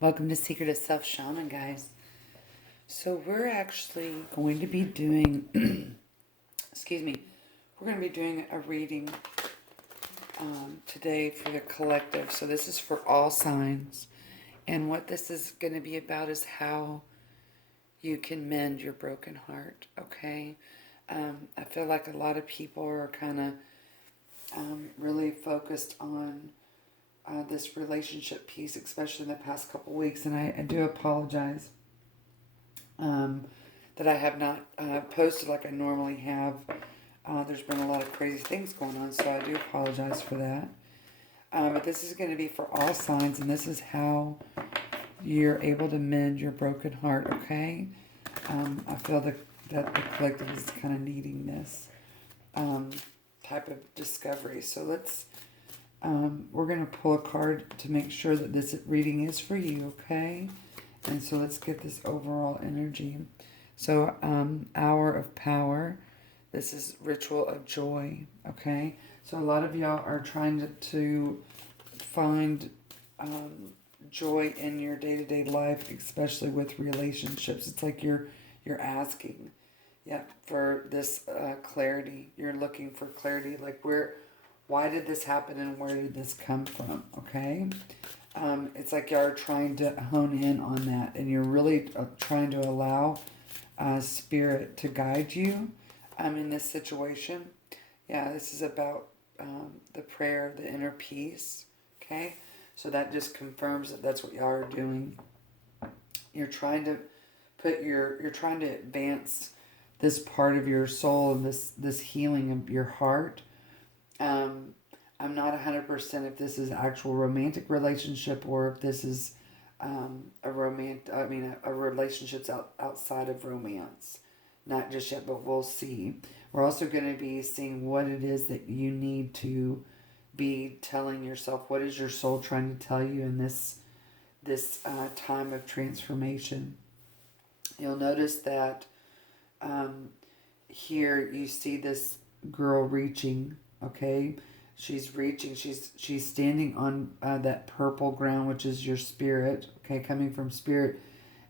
Welcome to Secret of Self Shaman, guys. So we're actually going to be doing, excuse me, we're going to be doing a reading today for the collective. So this is for all signs. And what this is going to be about is how you can mend your broken heart, okay? I feel like a lot of people are kind of really focused on this relationship piece, especially in the past couple weeks. And I do apologize um, that I have not posted like I normally have. There's been a lot of crazy things going on, so I do apologize for that. But this is going to be for all signs, and this is how you're able to mend your broken heart, okay? I feel that the collective is kind of needing this type of discovery. So we're going to pull a card to make sure that this reading is for you, okay? And so let's get this overall energy. So, Hour of Power. This is Ritual of Joy, okay? So a lot of y'all are trying to find joy in your day-to-day life, especially with relationships. It's like you're asking, yeah, for this clarity. You're looking for clarity, like why did this happen and where did this come from, okay? It's like y'all are trying to hone in on that, and you're really trying to allow spirit to guide you in this situation. Yeah, this is about the prayer, the inner peace, okay? So that just confirms that that's what y'all are doing. You're trying to you're trying to advance this part of your soul and this healing of your heart. I'm not 100% if this is actual romantic relationship or if this is a relationships outside of romance. Not just yet, but we'll see. We're also going to be seeing what it is that you need to be telling yourself. What is your soul trying to tell you in this time of transformation? You'll notice that here you see this girl reaching, okay? She's reaching, she's standing on that purple ground, which is your spirit, okay, coming from spirit,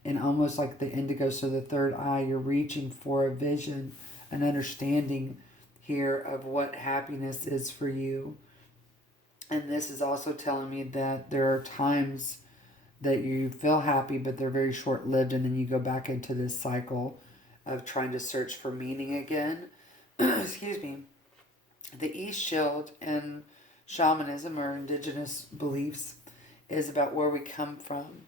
and almost like the indigo, so the third eye, you're reaching for a vision, an understanding here of what happiness is for you. And this is also telling me that there are times that you feel happy, but they're very short lived, and then you go back into this cycle of trying to search for meaning again. Excuse me. The East Shield in shamanism or indigenous beliefs is about where we come from,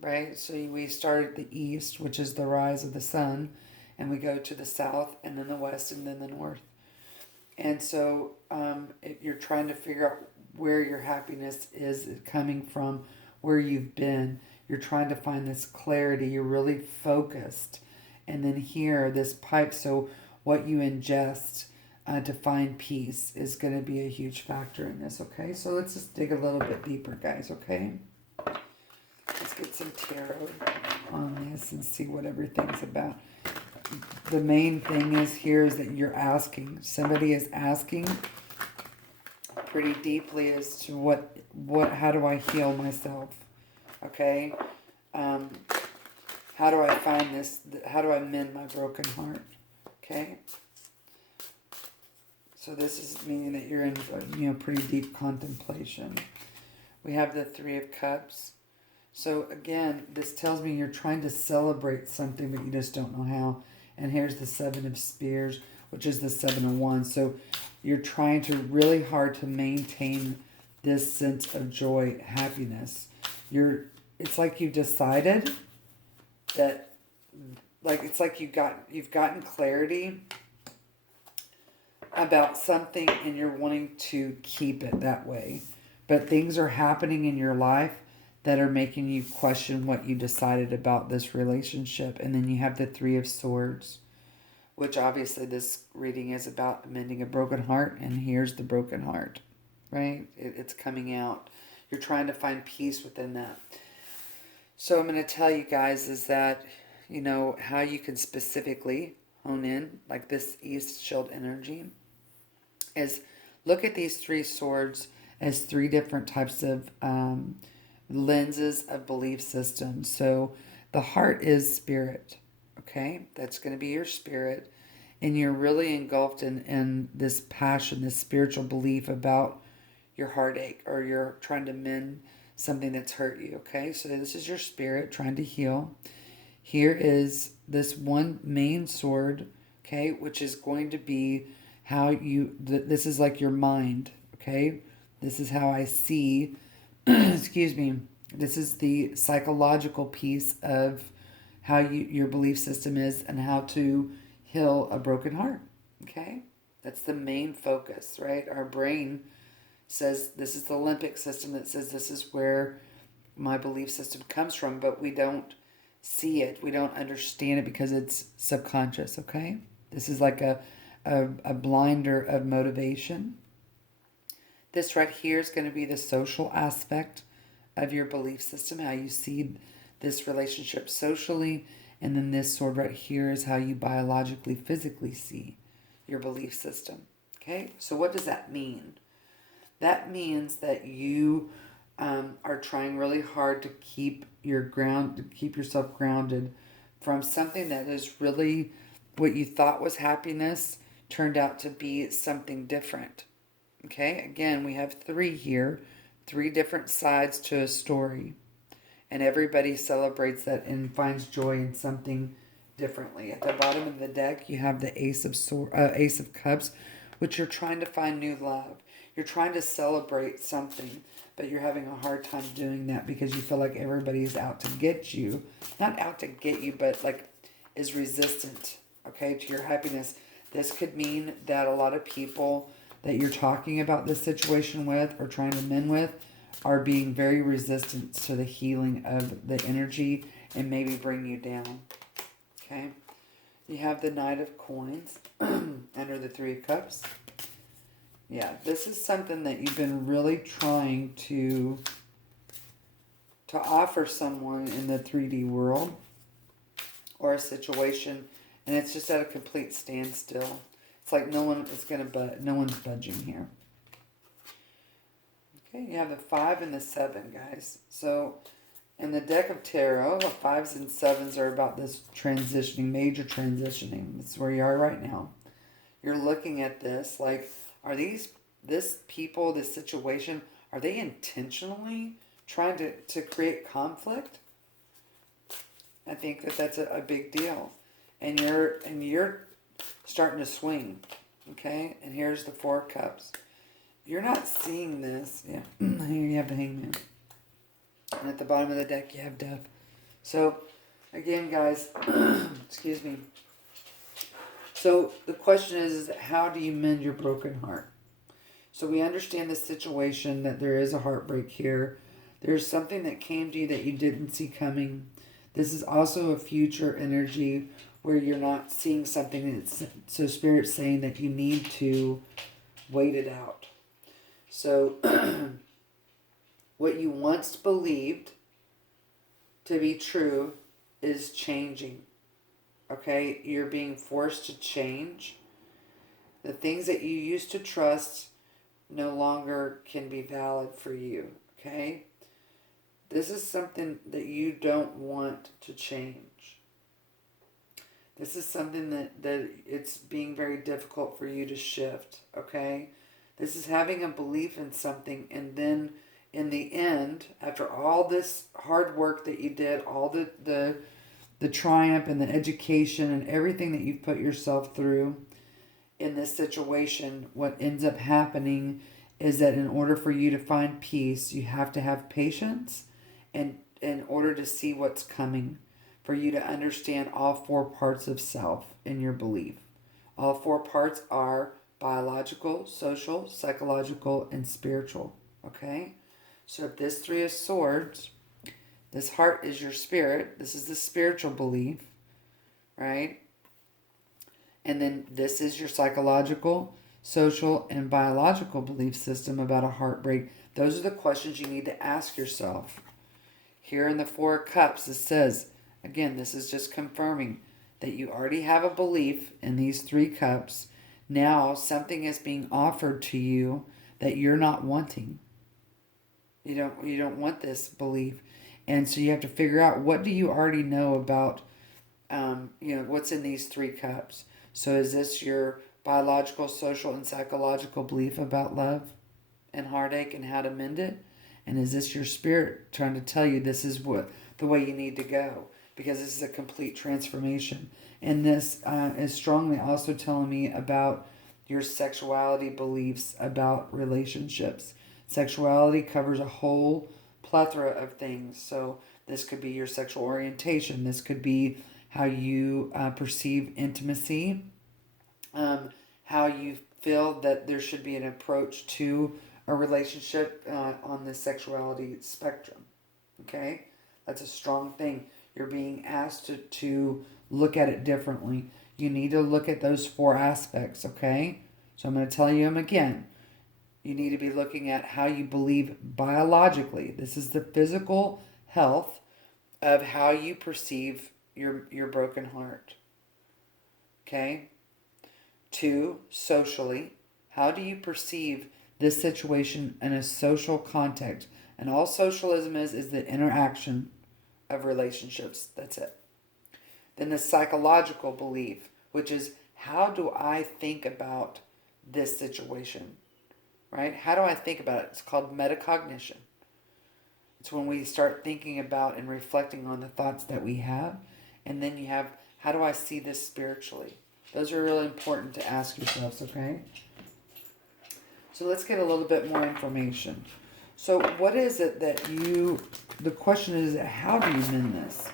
right? So we start at the East, which is the rise of the sun, and we go to the South, and then the West, and then the North. And so you're trying to figure out where your happiness is coming from, where you've been. You're trying to find this clarity. You're really focused. And then here, this pipe, so what you ingest to find peace is going to be a huge factor in this, okay? So let's just dig a little bit deeper, guys, okay? Let's get some tarot on this and see what everything's about. The main thing is here is that you're asking. Somebody is asking pretty deeply as to how do I heal myself, okay? How do I find this? How do I mend my broken heart, okay? So this is meaning that you're in, pretty deep contemplation. We have the Three of Cups. So again, this tells me you're trying to celebrate something, but you just don't know how. And here's the Seven of Spears, which is the Seven of Wands. So you're trying to really hard to maintain this sense of joy, happiness. It's like you've decided that, like it's like you've gotten clarity about something and you're wanting to keep it that way. But things are happening in your life that are making you question what you decided about this relationship. And then you have the Three of Swords, which obviously this reading is about mending a broken heart. And here's the broken heart, right? It's coming out. You're trying to find peace within that. So I'm going to tell you guys is that, how you can specifically hone in, like this East Shield energy, is look at these three swords as three different types of lenses of belief systems. So the heart is spirit, okay? That's going to be your spirit. And you're really engulfed in this passion, this spiritual belief about your heartache, or you're trying to mend something that's hurt you, okay? So this is your spirit trying to heal. Here is this one main sword, okay, which is going to be how this is like your mind, okay? This is how I see, excuse me, this is the psychological piece of how your belief system is and how to heal a broken heart, okay? That's the main focus, right? Our brain says this is the limbic system that says this is where my belief system comes from, but we don't see it. We don't understand it because it's subconscious, okay? This is like a blinder of motivation. This right here is going to be the social aspect of your belief system, how you see this relationship socially. And then this sword right here is how you biologically, physically see your belief system. Okay, so what does that mean? That means that you are trying really hard to keep yourself grounded from something that is really what you thought was happiness turned out to be something different. Okay, again, we have three here, three different sides to a story, and everybody celebrates that and finds joy in something differently. At the bottom of the deck, you have the Ace of Cups, which you're trying to find new love. You're trying to celebrate something, but you're having a hard time doing that because you feel like everybody's out to get you. Not out to get you, but like is resistant, okay, to your happiness. This could mean that a lot of people that you're talking about this situation with or trying to mend with are being very resistant to the healing of the energy and maybe bring you down, okay? You have the Knight of Coins under the Three of Cups. Yeah, this is something that you've been really trying to offer someone in the 3D world or a situation, and it's just at a complete standstill. It's like no one's budging here. Okay, you have the 5 and the 7, guys. So in the deck of tarot, the 5s and 7s are about this transitioning, major transitioning. This is where you are right now. You're looking at this like, are this people, this situation, are they intentionally trying to create conflict? I think that's a big deal. And you're starting to swing. Okay? And here's the 4 of Cups. You're not seeing this. Yeah. Here you have the Hangman. And at the bottom of the deck you have Death. So again, guys, excuse me. So the question is how do you mend your broken heart? So we understand the situation, that there is a heartbreak here. There's something that came to you that you didn't see coming. This is also a future energy where you're not seeing something that's, so Spirit's saying that you need to wait it out. So what you once believed to be true is changing. Okay? You're being forced to change. The things that you used to trust no longer can be valid for you. Okay? This is something that you don't want to change. This is something that it's being very difficult for you to shift. Okay? This is having a belief in something, and then in the end, after all this hard work that you did, all the triumph and the education and everything that you've put yourself through in this situation, what ends up happening is that in order for you to find peace, you have to have patience, and in order to see what's coming, for you to understand all 4 parts of self in your belief. All 4 parts are biological, social, psychological, and spiritual. Okay? So if this 3 of Swords, this heart is your spirit. This is the spiritual belief, right? And then this is your psychological, social, and biological belief system about a heartbreak. Those are the questions you need to ask yourself. Here in the 4 of Cups, it says, again, this is just confirming that you already have a belief in these 3 cups. Now something is being offered to you that you're not wanting. You don't want this belief. And so you have to figure out, what do you already know about, what's in these 3 cups. So is this your biological, social, and psychological belief about love and heartache and how to mend it? And is this your spirit trying to tell you this is what the way you need to go? Because this is a complete transformation. And this is strongly also telling me about your sexuality beliefs about relationships. Sexuality covers a whole plethora of things. So this could be your sexual orientation. This could be how you perceive intimacy, how you feel that there should be an approach to a relationship on the sexuality spectrum. Okay? That's a strong thing. You're being asked to look at it differently. You need to look at those 4 aspects, okay? So I'm going to tell you them again. You need to be looking at how you believe biologically. This is the physical health of how you perceive your broken heart. Okay? 2, socially. How do you perceive this situation in a social context? And all socialism is the interaction of relationships. That's it. Then the psychological belief, which is, how do I think about this situation? Right? How do I think about it? It's called metacognition. It's when we start thinking about and reflecting on the thoughts that we have. And then you have, how do I see this spiritually? Those are really important to ask yourselves, okay? So let's get a little bit more information. So what is it that the question is, how do you mend this?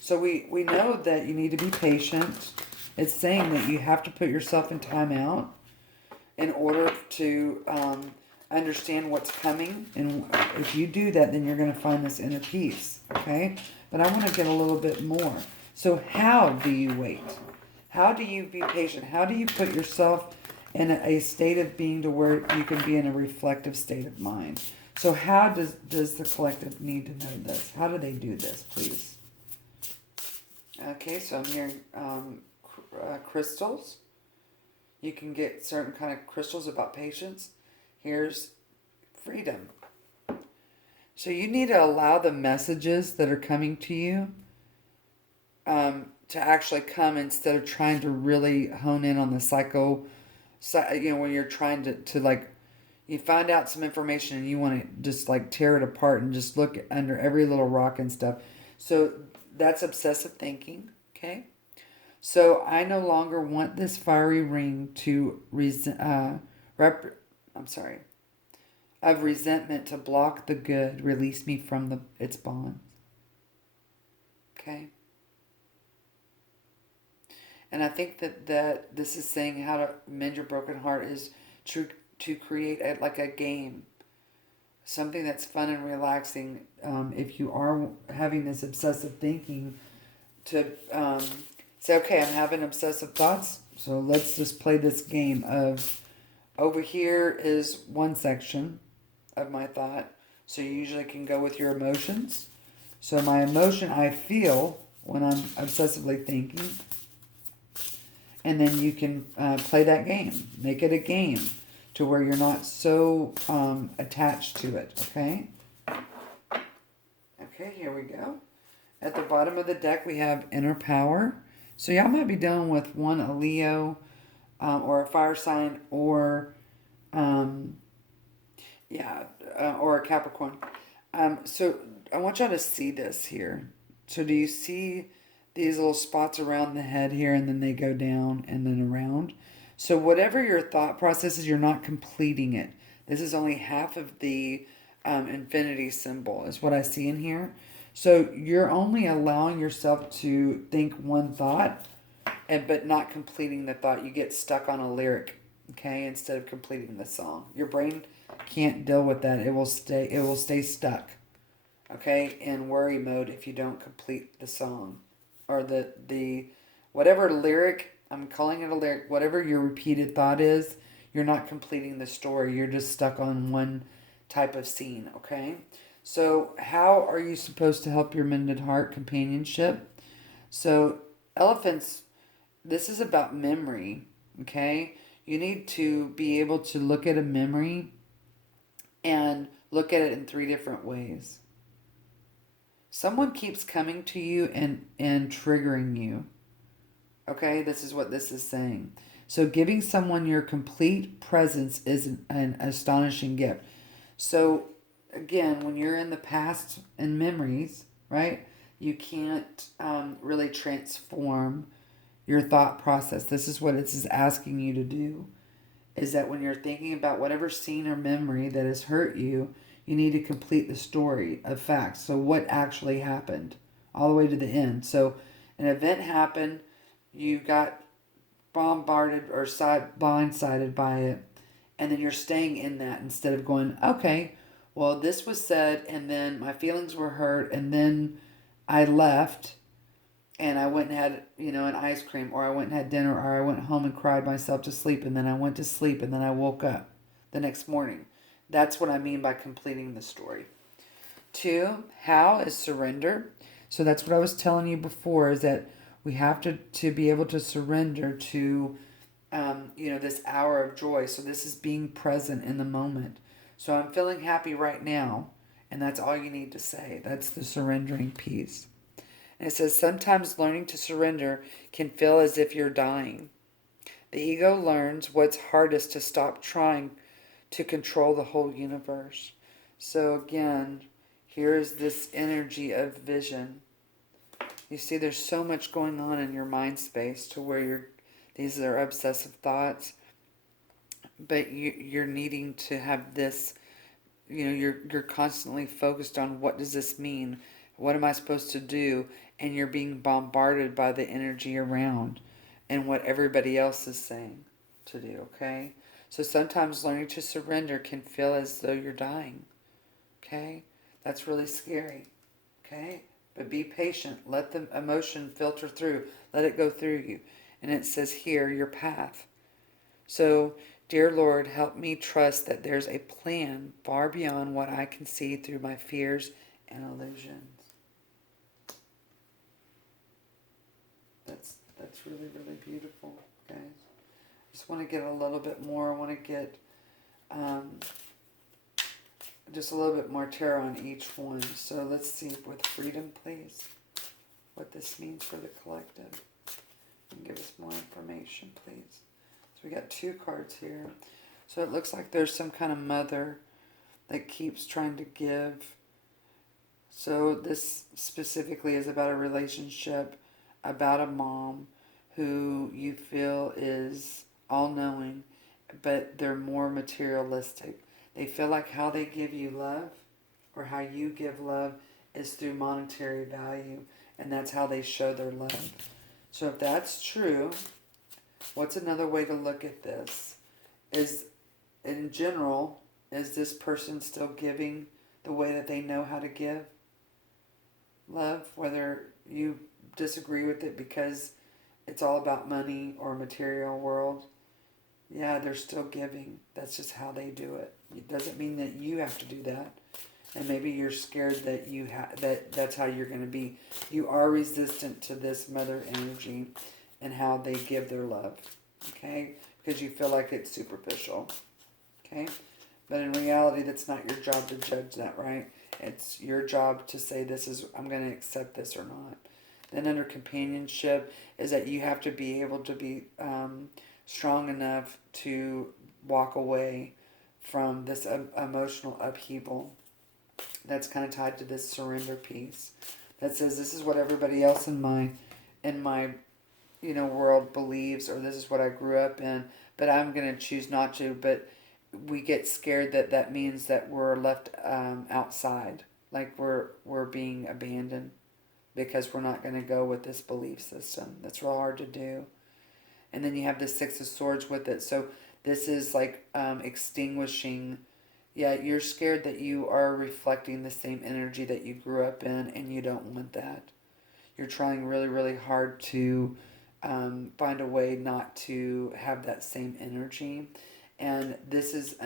So we know that you need to be patient. It's saying that you have to put yourself in timeout in order to understand what's coming. And if you do that, then you're going to find this inner peace, okay? But I want to get a little bit more. So how do you wait? How do you be patient? How do you put yourself in a state of being to where you can be in a reflective state of mind? So how does the collective need to know this? How do they do this, please? Okay, so I'm hearing crystals. You can get certain kind of crystals about patience. Here's freedom. So you need to allow the messages that are coming to you to actually come, instead of trying to really hone in on the when you're trying to like, you find out some information and you want to just like tear it apart and just look under every little rock and stuff. So that's obsessive thinking, okay? So I no longer want this fiery ring of resentment to block the good. Release me from its bonds. Okay? And I think that this is saying how to mend your broken heart is to create like a game. Something that's fun and relaxing. If you are having this obsessive thinking, to say, okay, I'm having obsessive thoughts, so let's just play this game of, over here is one section of my thought. So you usually can go with your emotions. So my emotion I feel when I'm obsessively thinking. And then you can play that game. Make it a game to where you're not so attached to it, okay? Okay, here we go. At the bottom of the deck, we have inner power. So y'all might be dealing with a Leo or a fire sign, or or a Capricorn. So I want y'all to see this here. So do you see these little spots around the head here, and then they go down and then around? So whatever your thought process is, you're not completing it. This is only half of the infinity symbol is what I see in here. So you're only allowing yourself to think one thought, but not completing the thought. You get stuck on a lyric, okay, instead of completing the song. Your brain can't deal with that. It will stay stuck, okay, in worry mode if you don't complete the song. Or the whatever lyric, I'm calling it a lyric, whatever your repeated thought is, you're not completing the story. You're just stuck on one type of scene, okay? So how are you supposed to help your mended heart? Companionship. So elephants, this is about memory, okay? You need to be able to look at a memory and Look at it in three different ways. Someone keeps coming to you and triggering you. Okay, this is what this is saying. So giving someone your complete presence is an astonishing gift. So again, when you're in the past and memories, right, you can't really transform your thought process. This is what it's asking you to do, is that when you're thinking about whatever scene or memory that has hurt you, you need to complete the story of facts. So what actually happened all the way to the end. So an event happened, you got bombarded or blindsided by it, and then you're staying in that instead of going, okay, well, this was said, and then my feelings were hurt, and then I left, and I went and had, an ice cream, or I went and had dinner, or I went home and cried myself to sleep, and then I went to sleep, and then I woke up the next morning. That's what I mean by completing the story. 2, how is surrender. So that's what I was telling you before, is that we have to be able to surrender to, this hour of joy. So this is being present in the moment. So I'm feeling happy right now, and that's all you need to say. That's the surrendering piece. And it says, sometimes learning to surrender can feel as if you're dying. The ego learns what's hardest to stop trying to control the whole universe. So again, here is this energy of vision. You see, there's so much going on in your mind space to where these are obsessive thoughts, but you're needing to have this, you're constantly focused on, what does this mean? What am I supposed to do? And you're being bombarded by the energy around and what everybody else is saying to do, okay? So sometimes learning to surrender can feel as though you're dying, okay? That's really scary, okay? But be patient. Let the emotion filter through. Let it go through you. And it says here, your path. So, dear Lord, help me trust that there's a plan far beyond what I can see through my fears and illusions. That's really, really beautiful, guys. Just want to get a little bit more. I want to get just a little bit more tarot on each one. So let's see, with freedom, please, what this means for the collective. And give us more information, please. So we got 2 cards here. So it looks like there's some kind of mother that keeps trying to give. So this specifically is about a relationship, about a mom who you feel is all-knowing, but they're more materialistic. They feel like how they give you love, or how you give love, is through monetary value, and that's how they show their love. So if that's true, what's another way to look at this? Is, in general, is this person still giving the way that they know how to give love? Whether you disagree with it because it's all about money or material world, yeah, they're still giving. That's just how they do it. It doesn't mean that you have to do that. And maybe you're scared that that's how you're going to be. You are resistant to this mother energy and how they give their love, okay? Because you feel like it's superficial, okay? But in reality, that's not your job to judge that, right? It's your job to say, I'm going to accept this or not. Then under companionship is that you have to be able to be strong enough to walk away from this emotional upheaval. That's kind of tied to this surrender piece. That says, this is what everybody else in my world believes, or this is what I grew up in, but I'm going to choose not to. But we get scared that means that we're left outside, like we're being abandoned because we're not going to go with this belief system. That's real hard to do. And then you have the 6 of Swords with it. So this is like extinguishing. Yeah, you're scared that you are reflecting the same energy that you grew up in, and you don't want that. You're trying really, really hard to find a way not to have that same energy. And this is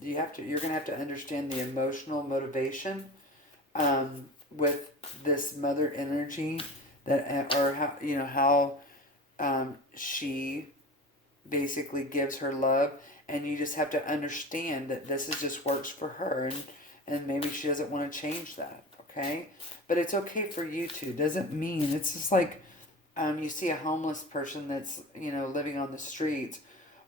you're going to have to understand the emotional motivation with this mother energy, that, or how she basically gives her love, and you just have to understand that this is just works for her, And maybe she doesn't want to change that, okay? But it's okay for you to. Doesn't mean, it's just like you see a homeless person that's, living on the streets.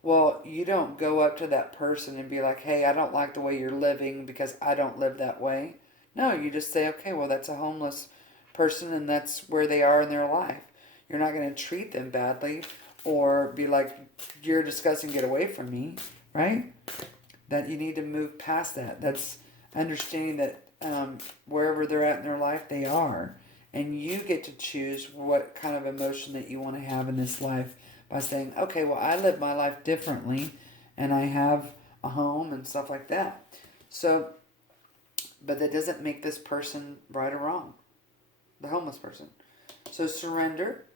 Well, you don't go up to that person and be like, hey, I don't like the way you're living because I don't live that way. No, you just say, okay, well, that's a homeless person and that's where they are in their life. You're not going to treat them badly or be like, you're disgusting, get away from me, right? That you need to move past that. That's understanding that wherever they're at in their life, they are. And you get to choose what kind of emotion that you want to have in this life by saying, okay, well, I live my life differently and I have a home and stuff like that. So, but that doesn't make this person right or wrong, the homeless person. So surrender.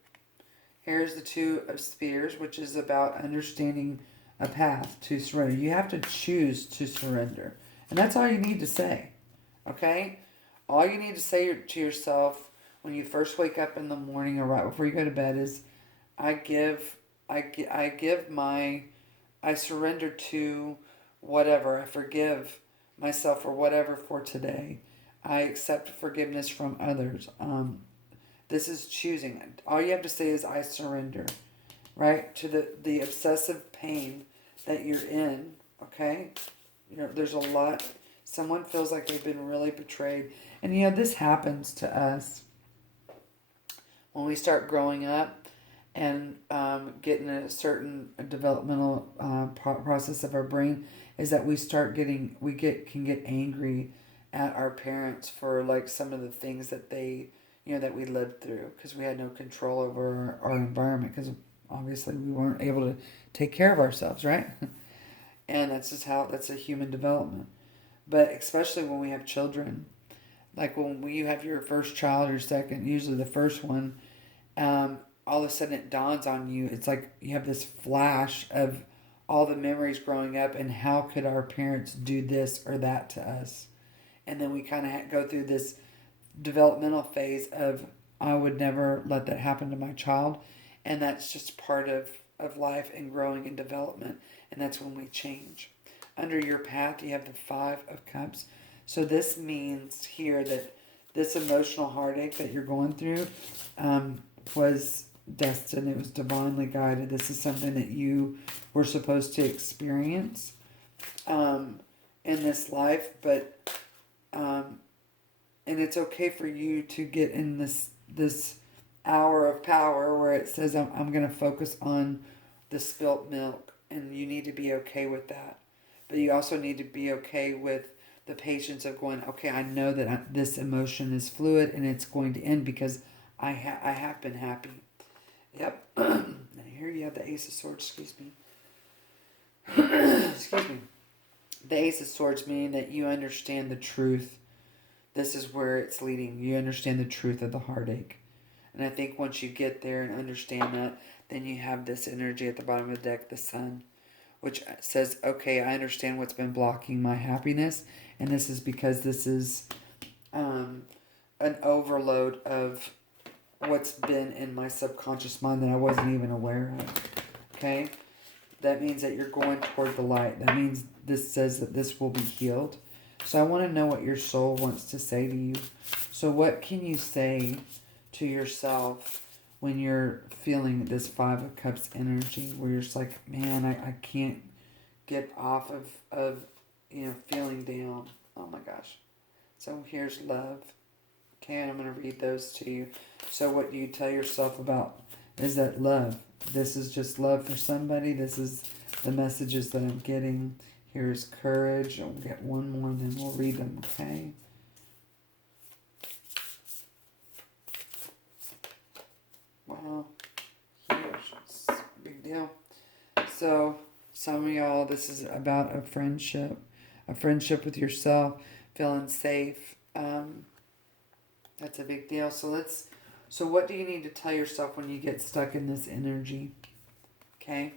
Here's the Two of Spears, which is about understanding a path to surrender. You have to choose to surrender. And that's all you need to say. Okay? All you need to say to yourself when you first wake up in the morning or right before you go to bed is, I surrender to whatever. I forgive myself for whatever for today. I accept forgiveness from others. This is choosing. All you have to say is, I surrender, right? To the obsessive pain that you're in, okay? There's a lot. Someone feels like they've been really betrayed. And, this happens to us when we start growing up and getting a certain developmental process of our brain, is that we can get angry at our parents for like some of the things that they that we lived through, because we had no control over our environment, because obviously we weren't able to take care of ourselves, right? And that's a human development. But especially when we have children, like when you have your first child or second, usually the first one, all of a sudden it dawns on you. It's like you have this flash of all the memories growing up and how could our parents do this or that to us. And then we kind of go through this developmental phase of, I would never let that happen to my child. And that's just part of life and growing and development. And that's when we change. Under your path, you have the Five of Cups. So this means here that this emotional heartache that you're going through was destined. It was divinely guided. This is something that you were supposed to experience in this life. But and it's okay for you to get in this hour of power where it says, I'm going to focus on the spilt milk. And you need to be okay with that. But you also need to be okay with the patience of going, okay, I know that this emotion is fluid and it's going to end because I have been happy. Yep. And here you have the Ace of Swords, excuse me. Excuse me. The Ace of Swords meaning that you understand the truth. This is where it's leading. You understand the truth of the heartache. And I think once you get there and understand that, then you have this energy at the bottom of the deck, the Sun, which says, okay, I understand what's been blocking my happiness. And this is because this is an overload of what's been in my subconscious mind that I wasn't even aware of. Okay? That means that you're going toward the light. That means this says that this will be healed. So I want to know what your soul wants to say to you. So what can you say to yourself when you're feeling this Five of Cups energy, where you're just like, man, I can't get off of feeling down. Oh my gosh. So here's love. Okay, and I'm going to read those to you. So what you tell yourself about is that love. This is just love for somebody. This is the messages that I'm getting. Here's courage. I'll get one more and then we'll read them, okay? Wow. Here's big deal. So, some of y'all, this is about a friendship with yourself, feeling safe. That's a big deal. So what do you need to tell yourself when you get stuck in this energy? Okay?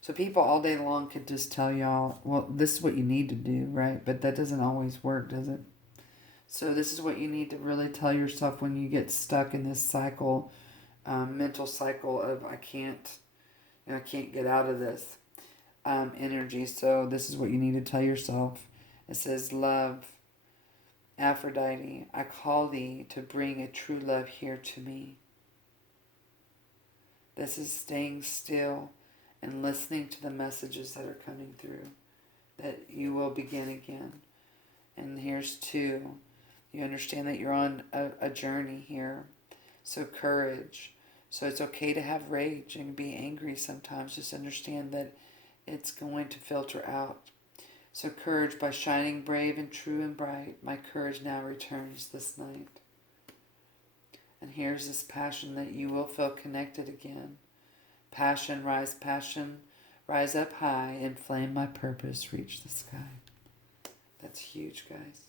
So people all day long could just tell y'all, well, this is what you need to do, right? But that doesn't always work, does it? So this is what you need to really tell yourself when you get stuck in this cycle, mental cycle of I can't get out of this energy. So this is what you need to tell yourself. It says love. Aphrodite, I call thee to bring a true love here to me. This is staying still and listening to the messages that are coming through, that you will begin again. And here's 2. You understand that you're on a journey here. So courage. So it's okay to have rage and be angry sometimes. Just understand that it's going to filter out. So courage, by shining brave and true and bright, my courage now returns this night. And here's this passion that you will feel connected again. Passion, rise up high, inflame my purpose, reach the sky. That's huge, guys.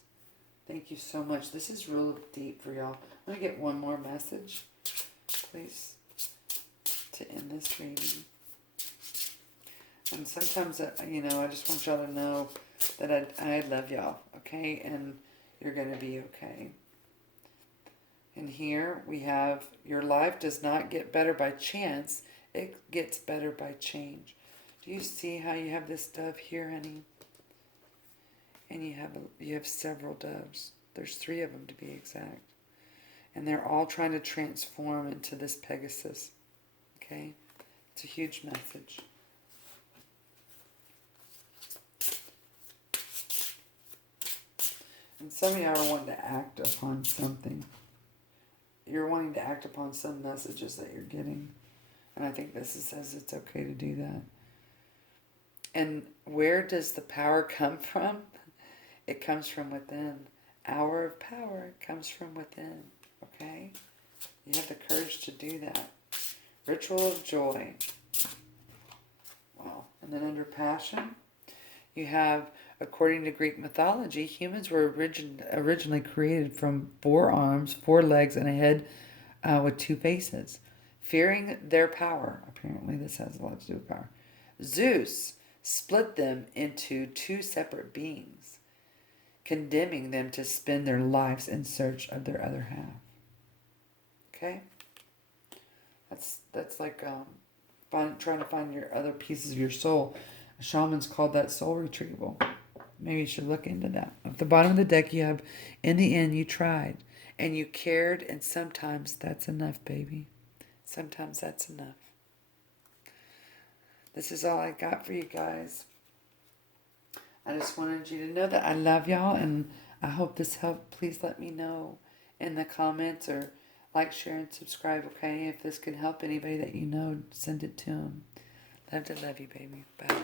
Thank you so much. This is real deep for y'all. I'm going to get one more message, please, to end this reading. And sometimes, I just want y'all to know that I love y'all, okay? And you're going to be okay. And here we have, your life does not get better by chance. It gets better by change. Do you see how you have this dove here, honey? And you have several doves. There's 3 of them to be exact. And they're all trying to transform into this Pegasus. Okay? It's a huge message. And some of y'all are wanting to act upon something. You're wanting to act upon some messages that you're getting. And I think this says it's okay to do that. And where does the power come from? It comes from within. Hour of power comes from within. Okay? You have the courage to do that. Ritual of joy. Wow. And then under passion, you have, according to Greek mythology, humans were originally created from 4 arms, 4 legs, and a head with 2 faces. Fearing their power, apparently this has a lot to do with power, Zeus split them into 2 separate beings, condemning them to spend their lives in search of their other half. Okay? That's like trying to find your other pieces of your soul. Shamans called that soul retrieval. Maybe you should look into that. At the bottom of the deck you have, in the end you tried and you cared, and sometimes that's enough, baby. Sometimes that's enough. This is all I got for you guys. I just wanted you to know that I love y'all, and I hope this helped. Please let me know in the comments, or like, share, and subscribe, okay? If this can help anybody that you know, send it to them. Love to love you, baby. Bye.